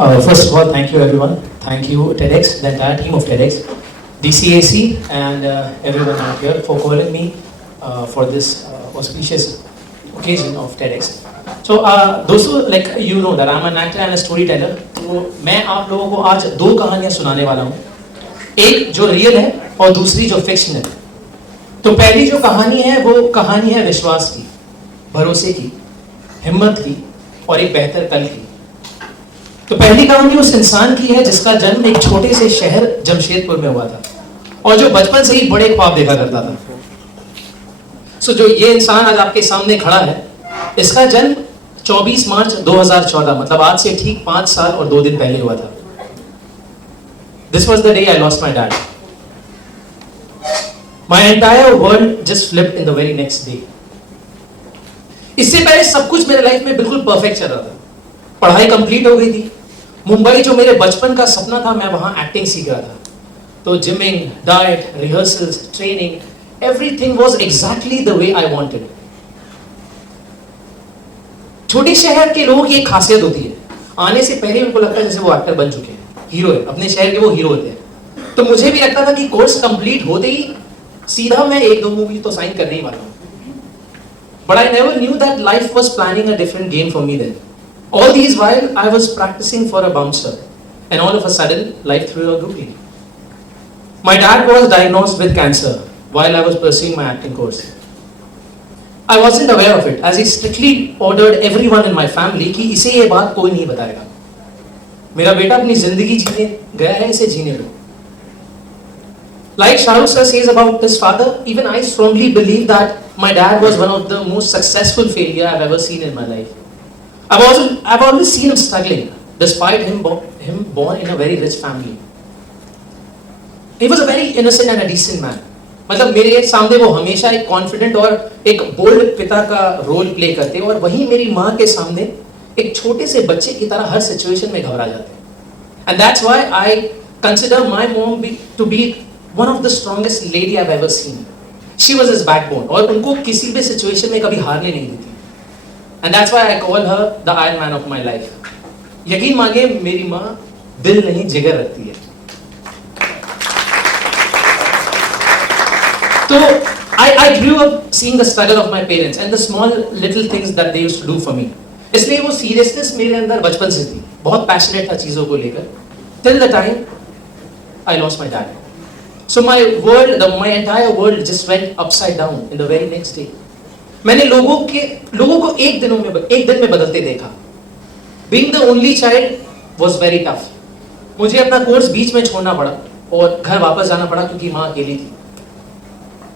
First of all, thank you everyone. Thank you TEDx, the entire team of TEDx, DCAC, and everyone out here for calling me for this auspicious occasion of TEDx. So, दोस्तों, like you know that I'm an actor and a storyteller. तो मैं आप लोगों को आज दो कहानियाँ सुनाने वाला हूँ. एक जो रियल है और दूसरी जो फिक्शन है. तो पहली जो कहानी है वो कहानी है विश्वास की, भरोसे की, हिम्मत की और एक बेहतर कल की. तो पहली कहानी उस इंसान की है जिसका जन्म एक छोटे से शहर जमशेदपुर में हुआ था और जो बचपन से ही बड़े ख्वाब देखा करता था. सो जो ये इंसान आज आपके सामने खड़ा है, इसका जन्म 24 मार्च 2014, मतलब आज से ठीक 5 साल और 2 दिन पहले हुआ था. This was the day I lost my dad. My entire world just flipped in the very next day. इससे पहले सब कुछ मेरे लाइफ में बिल्कुल परफेक्ट चल रहा था. पढ़ाई कंप्लीट हो गई थी. मुंबई जो मेरे बचपन का सपना था, मैं वहां एक्टिंग सीख रहा था. तो gymming, diet, rehearsals, training, everything was exactly the way I wanted. छोटे शहर के लोगों की एक खासियत होती है, आने से पहले उनको लगता है जैसे वो एक्टर बन चुके हैं, हीरो है, अपने शहर के वो हीरो होते हैं. तो मुझे भी लगता था कि कोर्स कंप्लीट होते ही सीधा मैं 1-2 मूवी तो साइन करने ही वाला हूं. But I never knew that life was planning a different game for me then. All these while I was practicing for a bouncer, and all of a sudden life threw a groupie. My dad was diagnosed with cancer while I was pursuing my acting course. I wasn't aware of it as he strictly ordered everyone in my family कि इसे ये बात कोई नहीं बताएगा. मेरा बेटा अपनी जिंदगी जीने गया है, इसे जीने दो. Like Shahrukh sir says about his father, even I strongly believe that my dad was one of the most successful failure I've ever seen in my life. I've always seen him struggling, despite him born in a very rich family. He was a very innocent and a decent man. मतलब मेरे सामने वो हमेशा एक confident और एक bold पिता का रोल प्ले करते और वहीं मेरी माँ के सामने एक छोटे से बच्चे की तरह हर सिचुएशन में घबरा जाते. And that's why I consider my mom to be one of the strongest lady I've ever seen. She was his backbone और उनको किसी भी सिचुएशन में कभी हारने नहीं देती. And that's why I call her the Iron Man of my life. यकीन मानिए मेरी माँ दिल नहीं जिगर रखती है. तो I grew up seeing the struggle of my parents and the small little things that they used to do for me. इसलिए वो सीरियसनेस मेरे अंदर बचपन से थी. बहुत पैशनेट था चीज़ों को लेकर. Till the time I lost my dad. So my entire world just went upside down in the very next day. मैंने लोगों को एक दिन में बदलते देखा. Being the only child was very tough. मुझे अपना कोर्स बीच में छोड़ना पड़ा और घर वापस जाना पड़ा क्योंकि माँ अकेली थी.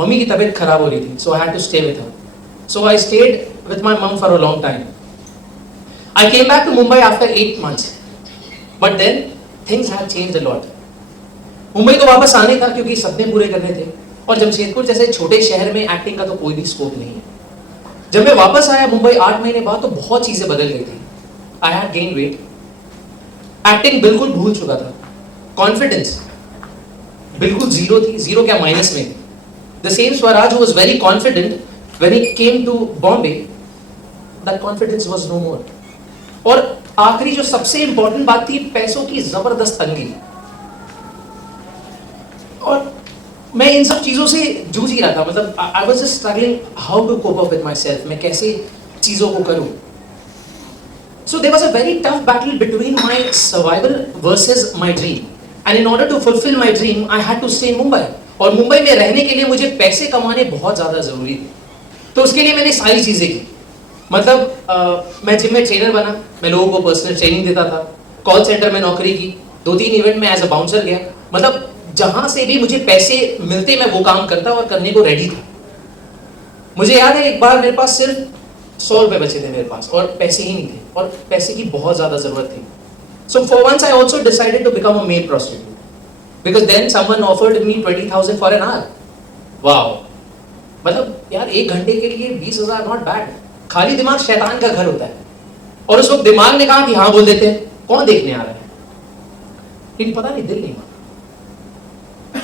मम्मी की तबीयत खराब हो रही थी, so I had to stay with her. So I stayed with my mom for a long time. I came back to Mumbai after 8 months, but then things had changed a lot. Mumbai को वापस आने था क्योंकि सपने पूरे करने थे और जमशेदपुर जैसे छोटे शहर में एक्टिंग का तो कोई भी स्कोप नहीं है. जब मैं वापस आया मुंबई 8 महीने बाद तो बहुत चीजें बदल गई थी. I had gain weight. Acting बिल्कुल भूल चुका था. कॉन्फिडेंस बिल्कुल जीरो थी. जीरो क्या, माइनस में थी. The same Swaraj was very confident when he came to Bombay, that confidence was no more. और आखिरी जो सबसे इंपॉर्टेंट बात थी, पैसों की जबरदस्त तंगी. और मैं इन सब चीज़ों से जूझ ही रहा था. मतलब I was just struggling how to cope up with myself. मैं कैसे चीज़ों को करूं. So there was a very tough battle between my survival versus my dream. And in order to fulfil my dream I had to stay in Mumbai. और मुंबई में रहने के लिए मुझे पैसे कमाने बहुत ज़्यादा ज़रूरी थे. तो उसके लिए मैंने सारी चीज़ें की. मतलब मैं जिम में ट्रेनर बना. मैं लोगों को पर्सनल ट्रेनिंग देता था. कॉल सेंटर में नौकरी की. 2-3 इवेंट में एज अ बाउंसर गया. मतलब जहां से भी मुझे पैसे मिलते मैं वो काम करता और करने को रेडी था. मुझे याद है एक बार मेरे पास सिर्फ 100 रुपए बचे थे मेरे पास और पैसे ही नहीं थे और पैसे की बहुत ज्यादा जरूरत थी. So for once I also decided to become a male prostitute because then someone offered me 20,000 for an hour. Wow, मतलब यार 1 घंटे के लिए 20,000 नॉट बैड. खाली दिमाग शैतान का घर होता है. और उस वक्त दिमाग ने कहा कि हाँ बोल देते हैं, कौन देखने आ रहा है. लेकिन पता नहीं, दिल नहीं माना.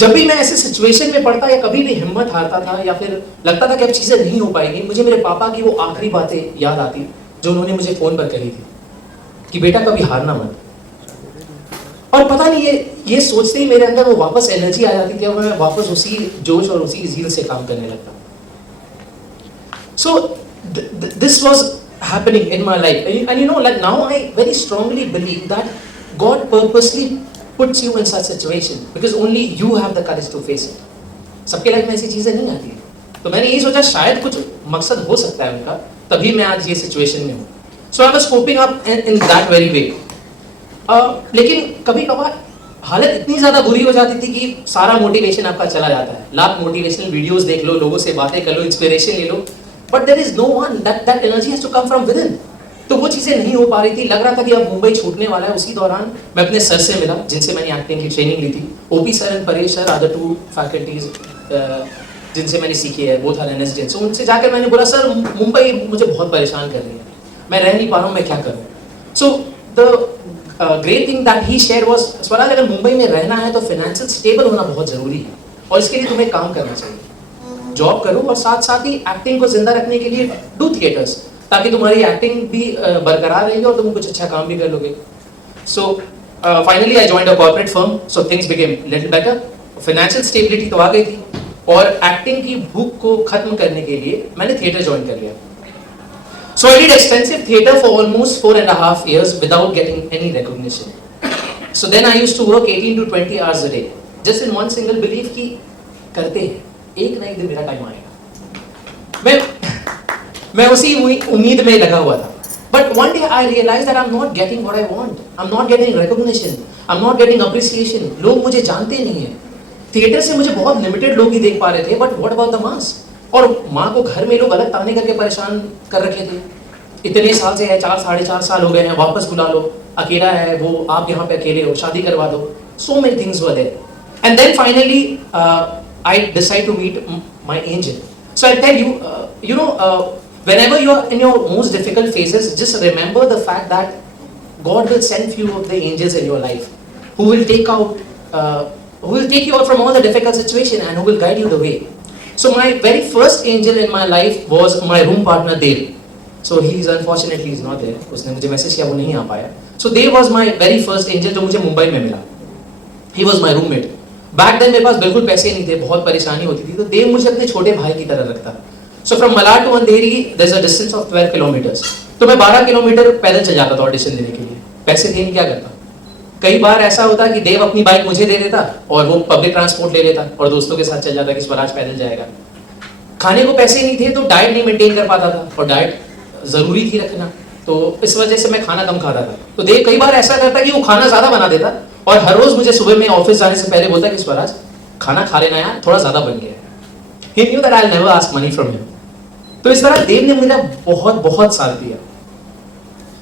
जब भी मैं ऐसे सिचुएशन में पड़ता या कभी भी हिम्मत हारता था या फिर लगता था कि अब चीजें नहीं हो पाएगी, मुझे मेरे पापा की वो आखिरी बातें याद आती जो उन्होंने मुझे फोन पर कही थी कि बेटा कभी हारना मत. और पता नहीं ये सोचते ही मेरे अंदर वो वापस एनर्जी आ जाती थी और मैं वापस उसी जोश और उसी जील से काम करने लगता. So this was happening in my life, and like now I very strongly believe that God purposely puts you in such situation because only you have the courage to face it. सबके life में ऐसी चीजें नहीं आती है. तो मैंने यही सोचा शायद कुछ मकसद हो सकता है उनका, तभी मैं आज ये सिचुएशन में हूँ. So I was coping up in that very way. लेकिन कभी कभार हालत इतनी ज़्यादा बुरी हो जाती थी कि सारा मोटिवेशन आपका चला जाता है. लाख मोटिवेशनल वीडियोस देख लो, लोगों से बातें कर लो, इंस्पिरेशन ले लो, but there is no one. That energy has to come from within. तो वो चीज़ें नहीं हो पा रही थी. लग रहा था कि अब मुंबई छूटने वाला है. उसी दौरान मैं अपने सर से मिला जिनसे मैंने एक्टिंग की ट्रेनिंग ली थी. OP sir and Paresh sir are the two faculties जिनसे मैंने सीखी है, बोथ आर एनएसडी. सो उनसे जाकर मैंने बोला सर मुंबई मुझे बहुत परेशान कर रही है, मैं रह नहीं पा रहा हूँ, मैं क्या करूँ. So the great thing that he share was, Swaraj अगर मुंबई में रहना है तो फाइनेंशियल स्टेबल होना बहुत जरूरी है और इसके लिए तुम्हें काम करना चाहिए. जॉब करो और साथ साथ ही एक्टिंग को जिंदा रखने के लिए डू थिएटर्स, ताकि तुम्हारी एक्टिंग भी बरकरार रहेगी और तुम कुछ अच्छा काम भी कर लोगे. So finally I joined a corporate firm, so things became little better. Financial stability तो आ गई थी और एक्टिंग की भूख को खत्म करने के लिए मैंने थिएटर ज्वाइन कर लिया. So I did expensive theatre for almost 4.5 years without getting any recognition. So then I used to work 18 to 20 hours a day, just in one single belief कि करते हैं, एक ना एक दिन मेरा टाइम आएगा. मैं उसी उम्मीद में लगा हुआ था. But one day I realized that I'm not getting what I want. I'm not getting recognition. I'm not getting appreciation. लोग मुझे जानते नहीं हैं. थिएटर से मुझे बहुत लिमिटेड लोग ही देख पा रहे थे, but what about the mass? और माँ को घर में लोग अलग ताने करके परेशान कर रखे थे. इतने साल से है, 4-4.5 साल हो गए हैं, वापस बुला लो, अकेला है वो, आप यहाँ पे अकेले हो, शादी करवा दो. So many things were there. And then finally I decide to meet my angel. So I'll tell you, whenever you're in your most difficult phases, just remember the fact that God will send few of the angels in your life who will take you out from all the difficult situation and who will guide you the way. So my very first angel in my life was my room partner Dev. So he's not there. उसने मुझे message किया, वो नहीं आ पाया. So Dev was my very first angel जो मुझे मुंबई में मिला. He was my roommate. Back then मेरे पास बिल्कुल पैसे नहीं थे, बहुत परेशानी होती थी, तो देव मुझे अपने छोटे भाई की तरह रखता. So from Malad to Andheri there's a distance of 12 kilometers. तो मैं 12 किलोमीटर पैदल चल जाता था ऑडिशन देने के लिए. पैसे थे क्या करता. कई बार ऐसा होता कि देव अपनी बाइक मुझे दे देता और वो पब्लिक ट्रांसपोर्ट ले लेता और दोस्तों के साथ चल जाता कि स्वराज पैदल जाएगा. खाने को पैसे नहीं थे तो डाइट नहीं मेंटेन कर पाता था और डाइट जरूरी थी रखना, तो इस वजह से मैं खाना कम खाता था. तो देव कई बार ऐसा करता कि वो खाना ज्यादा बना देता और हर रोज मुझे सुबह में ऑफिस जाने से पहले बोलता कि स्वराज खाना खा लेना यार, थोड़ा ज्यादा बन गया है. He knew that I'll never ask money from him. तो इस तरह देव ने मुझे बहुत साथ दिया.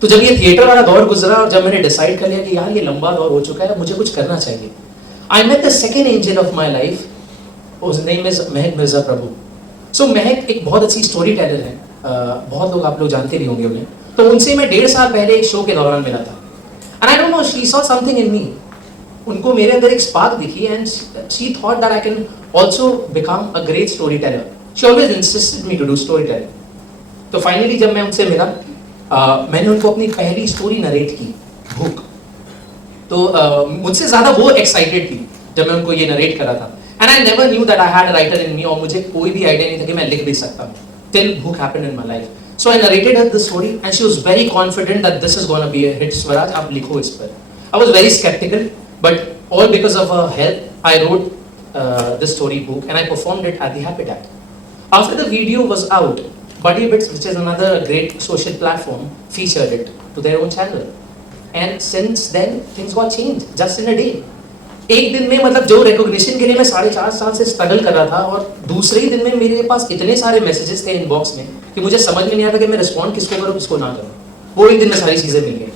तो जब ये थिएटर वाला दौर गुजरा और जब मैंने डिसाइड कर लिया कि यार ये लंबा दौर हो चुका है, मुझे कुछ करना चाहिए, I met the second angel of my life. उस नेम इज महक मिर्जा प्रभु. सो महक एक बहुत अच्छी स्टोरी टेलर है, बहुत लोग आप लोग जानते भी होंगे उन्हें. तो उनसे मैं 1.5 साल पहले एक शो के दौरान मिला था. And I don't know, she saw something in me. उनको मेरे अंदर एक स्पार्क दिखी and she thought that I can also become a great story teller. She always insisted me to do story telling. तो फाइनली जब मैं उनसे मिला, मैंने उनको अपनी पहली स्टोरी नरेट की, भूख. तो मुझसे ज्यादा वो एक्साइटेड थी जब मैं उनको ये नरेट करा था. And I never knew that I had a writer in me, और मुझे कोई भी आइडिया नहीं था कि मैं लिख भी सकता हूँ. टिल भूख happened in my life. So I narrated her the story and she was very confident that this is gonna be a hit. Swaraj आप लिखो इस पर. I was very sceptical, but all because of her help I wrote this story book and I performed it at the Habitat. After the video was out, Buddy Bits, which is another great social platform, featured it to their own channel. And since then things got changed just in a day. एक दिन में, मतलब जो recognition के लिए मैं 4.5 साल से struggle कर रहा था, और दूसरे ही दिन में मेरे पास इतने सारे messages थे inbox में कि मुझे समझ में नहीं आता कि मैं respond किसको करूँ किसको ना करूँ. वो एक दिन में सारी चीजें मिल गई.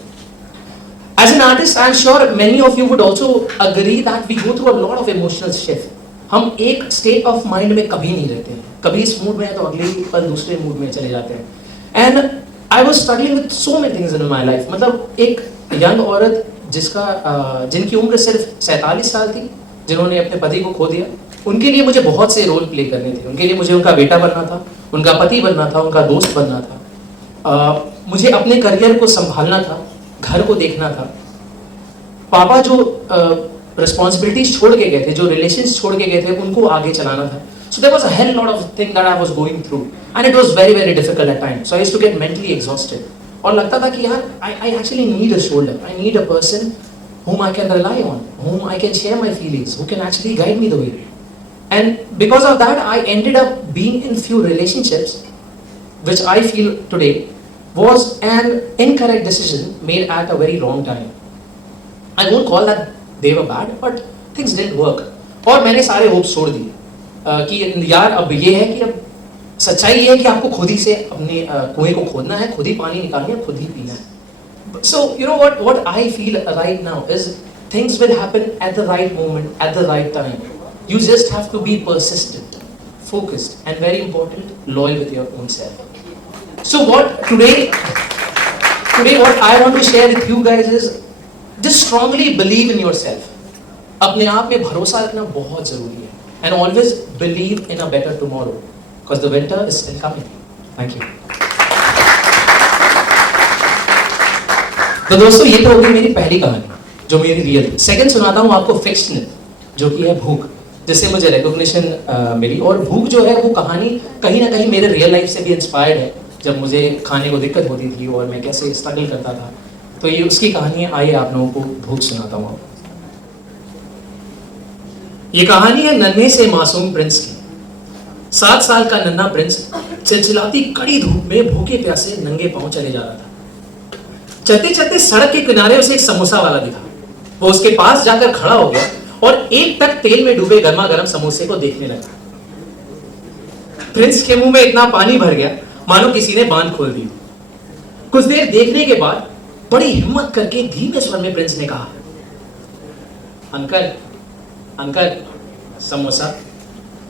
As an artist, I am sure many of you would also agree that we go through a lot of emotional shift. हम एक state of mind में कभी नहीं रहते हैं. कभी इस mood में है तो अगले ही पल दूसरे mood में चले जाते हैं. And I was struggling with so many things in my life. मतलब एक young औरत जिनकी उम्र सिर्फ 47 साल थी, जिन्होंने अपने पति को खो दिया, उनके लिए मुझे बहुत से रोल प्ले करने थे. उनके लिए मुझे उनका बेटा बनना था, उनका पति बनना था, उनका दोस्त बनना था. मुझे अपने करियर को संभालना था, घर को देखना था. पापा जो रिस्पॉन्सिबिलिटीज छोड़ के गए थे, जो रिलेशंस छोड़ के गए थे, उनको आगे चलाना था. So there was a hell lot of thing that I was going through, and it was very very difficult at times. So I used to get mentally exhausted. और लगता था कि यार I actually need a shoulder. I need a person whom I can rely on, whom I can share my feelings, who can actually guide me the way. And because of that, I ended up being in few relationships, which I feel today was an incorrect decision made at a very wrong time. I won't call that they were bad, but things didn't work. और मैंने सारे hopes छोड़ दिए कि यार अब ये है कि अब सच्चाई ये है कि आपको खुद ही से अपने कुएं को खोदना है, खुद ही पानी निकालना है, खुद ही पीना है. So you know what I feel right now is things will happen at the right moment, at the right time. You just have to be persistent, focused, and very important, loyal with your own self. So today what I want to share with you guys is just strongly believe in yourself. अपने आप में भरोसा रखना बहुत जरूरी है. And always believe in a better tomorrow, because the winter is still coming. Thank you. तो दोस्तों ये तो होगी मेरी पहली कहानी जो मेरी रियल. सेकंड सुनाता हूँ आपको फिक्शनल, जो कि है भूख, जिससे मुझे रिकॉग्निशन मिली. और भूख जो है वो कहानी कहीं ना कहीं मेरे रियल लाइफ से भी इंस्पायर्ड है, जब मुझे खाने को दिक्कत होती थी और मैं कैसे स्ट्रगल करता था. तो ये उसकी कहानी है. आइए आप लोगों को भूख सुनाता हूँ. ये कहानी है नन्हे से मासूम प्रिंस की. 7 साल का नन्हा प्रिंस चिलचिलाती कड़ी धूप में भूखे प्यासे नंगे पांव चले जा रहा था. चलते चलते सड़क के किनारे उसे एक समोसा वाला दिखा. वो उसके पास जाकर खड़ा हो गया और एक तक तेल में डूबे गर्मा गर्म समोसे को देखने लगा. प्रिंस के मुंह में इतना पानी भर गया मानो किसी ने बांध खोल दी. कुछ देर देखने के बाद बड़ी हिम्मत करके धीमे स्वर में प्रिंस ने कहा, अंकल अंकल समोसा.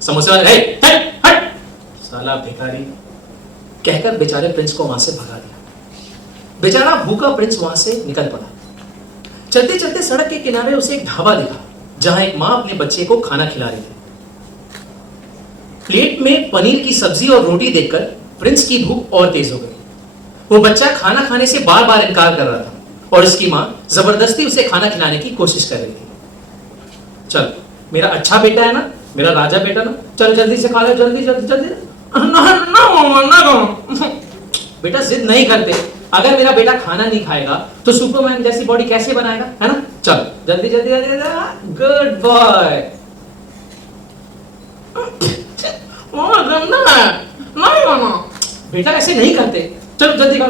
समोसे वाले हट हट साला भिखारी कहकर बेचारे प्रिंस को वहां से भगा दिया. बेचारा भूखा प्रिंस वहां से निकल पड़ा. चलते चलते सड़क के किनारे उसे एक ढाबा दिखा जहां एक मां अपने बच्चे को खाना खिला रही थी. प्लेट में पनीर की सब्जी और रोटी देखकर प्रिंस की भूख और तेज हो गई. वो बच्चा खाना खाने से बार बार इनकार कर रहा था और इसकी मां जबरदस्ती उसे खाना खिलाने की कोशिश कर रही थी. चल मेरा अच्छा बेटा है ना, मेरा राजा बेटा ना, चल जल्दी से खा ले, जल्दी जल्दी जल्दी. ना बेटा जिद नहीं करते. अगर मेरा बेटा खाना नहीं खाएगा तो सुपरमैन जैसी बॉडी कैसे बनाएगा, है ना. चल जल्दी जल्दी जल्दी. Good boy. बेटा ऐसे नहीं करते. चल जल्दी खा.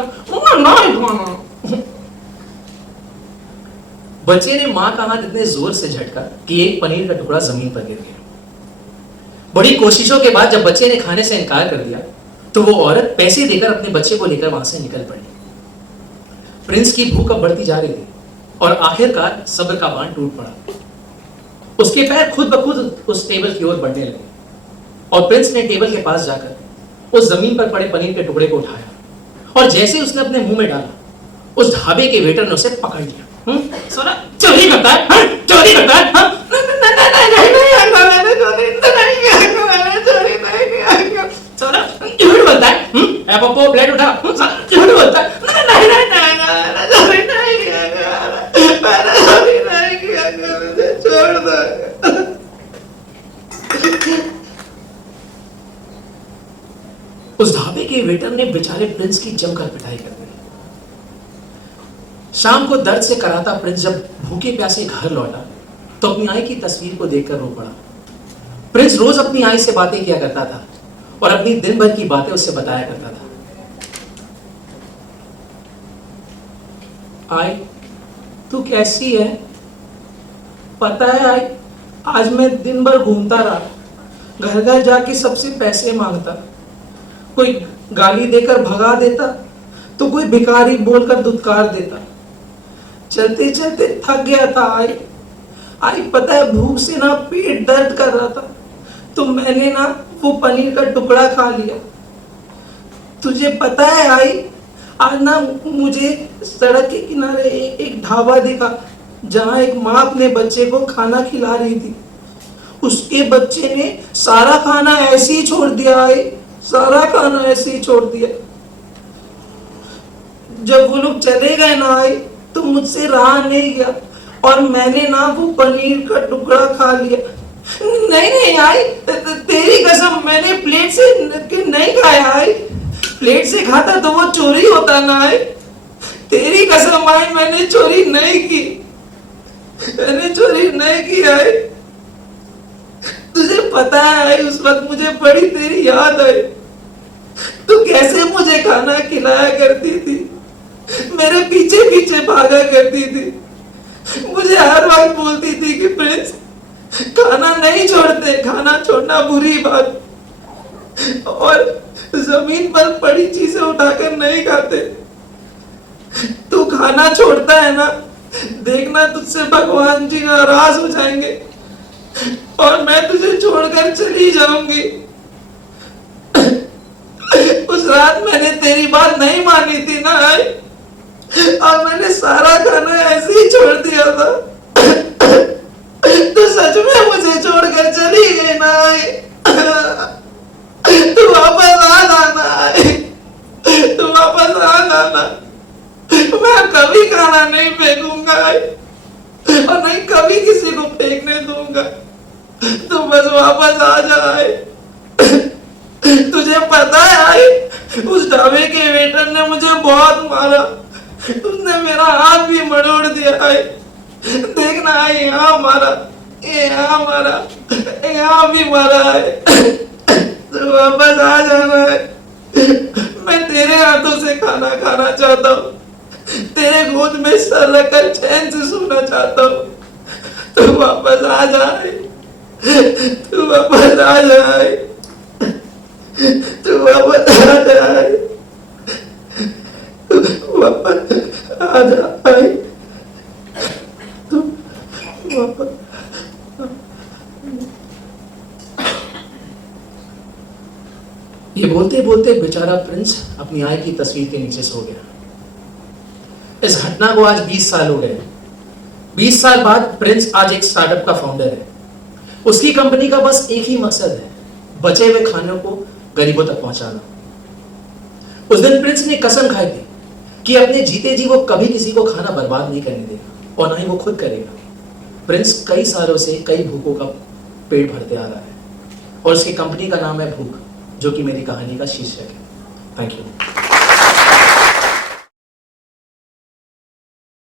बच्चे ने मां का हाथ इतने जोर से झटका कि एक पनीर का टुकड़ा जमीन पर गिर गया. बड़ी कोशिशों के बाद जब बच्चे ने खाने से इनकार कर दिया तो वो औरत पैसे देकर अपने बच्चे को लेकर वहां से निकल पड़ी. प्रिंस की भूख अब बढ़ती जा रही थी और आखिरकार सब्र का बांध टूट पड़ा. उसके पैर खुद ब खुद उस टेबल की ओर बढ़ने लगे और प्रिंस ने टेबल के पास जाकर उस जमीन पर पड़े पनीर के टुकड़े को उठाया और जैसे उसने अपने मुंह में डाला, उस ढाबे के वेटर ने उसे पकड़ लिया. साला चोरी करता है, चोरी करता है. साला झूठ बोलता है. पप्पो प्लेट उठा. झूठ बोलता है. छोड़ दो. उस ढाबे के वेटर ने बेचारे प्रिंस की जमकर पिटाई कर दी. शाम को दर्द से कराता प्रिंस जब भूखे प्यासे घर लौटा तो अपनी आई की तस्वीर को देखकर रो पड़ा. प्रिंस रोज अपनी आई से बातें किया करता था और अपनी दिन भर की बातें उससे बताया करता था. आई तू कैसी है? पता है आई, आज मैं दिन भर घूमता रहा, घर घर जाके सबसे पैसे मांगता. कोई गाली देकर भगा देता तो कोई भिखारी बोलकर दुत्कार देता. चलते चलते थक गया था आई पता है भूख से ना पेट दर्द कर रहा था तो मैंने ना वो पनीर का टुकड़ा खा लिया. तुझे पता है आई, आज ना मुझे सड़क के किनारे एक ढाबा दिखा जहां एक माँ अपने बच्चे को खाना खिला रही थी. उसके बच्चे ने सारा खाना ऐसे ही छोड़ दिया आई, सारा खाना ऐसे ही छोड़ दिया. जब वो लोग चले गए ना आई तो मुझसे रहा नहीं गया और मैंने ना वो पनीर का टुकड़ा खा लिया। नहीं नहीं आई, तेरी कसम मैंने प्लेट से नहीं खाया आई। प्लेट से खाता तो वो चोरी होता ना आई। तेरी कसम आई, मैंने चोरी नहीं की, मैंने चोरी नहीं की आई। तुझे पता है आई, उस वक्त मुझे बड़ी तेरी याद आई। तू कैसे मुझे खाना खिलाया करती थी, मेरे पीछे पीछे भागा करती थी। मुझे हर वक्त बोलती थी कि प्रिंस खाना नहीं छोड़ते, खाना छोड़ना बुरी बात, और जमीन पर पड़ी चीजें उठाकर नहीं खाते। तू खाना छोड़ता है ना, देखना तुझसे भगवान जी नाराज हो जाएंगे और मैं तुझे छोड़कर चली जाऊंगी। उस रात मैंने तेरी बात नहीं मानी थी ना आई, और मैंने सारा खाना ऐसे ही छोड़ दिया था। तू सच में मुझे छोड़कर चली गई ना आई। तू वापस आ जाना आई, तू वापस आ जाना। मैं कभी खाना नहीं फेंकूंगा आई, और नहीं कभी किसी को फेंकने दूंगा। तू बस वापस आ जाए। तुझे पता है आई, उस ढाबे के वेटर ने मुझे बहुत मारा, उसने मेरा हाथ भी मरोड़ दिया आई। देखना आई, यहाँ मारा, यहाँ मारा, यहाँ भी मारा है। तो वापस आ जाना है। मैं तेरे हाथों से खाना खाना चाहता हूँ, तेरे गोद में सर रखकर चैन से सोना चाहता हूँ। तू वापस आ जाए, तू वापस आ जाए, तू वापस आ जाए, तू वापस आ जाए, तू वापस। ये बोलते बोलते बेचारा प्रिंस अपनी आय की तस्वीर के नीचे सो गया। इस घटना को आज 20 साल हो गए। 20 साल बाद प्रिंस आज एक स्टार्टअप का फाउंडर है। उसकी कंपनी का बस एक ही मकसद है, बचे हुए खानों को गरीबों तक पहुंचाना। उस दिन प्रिंस ने कसम खाई थी कि अपने जीते जी वो कभी किसी को खाना बर्बाद नहीं करने देगा, और ना ही वो खुद करेगा। प्रिंस कई सालों से कई भूखों का पेट भरते आ रहा है, और उसकी कंपनी का नाम है भूख, जो कि मेरी कहानी का शीर्षक है। Thank you.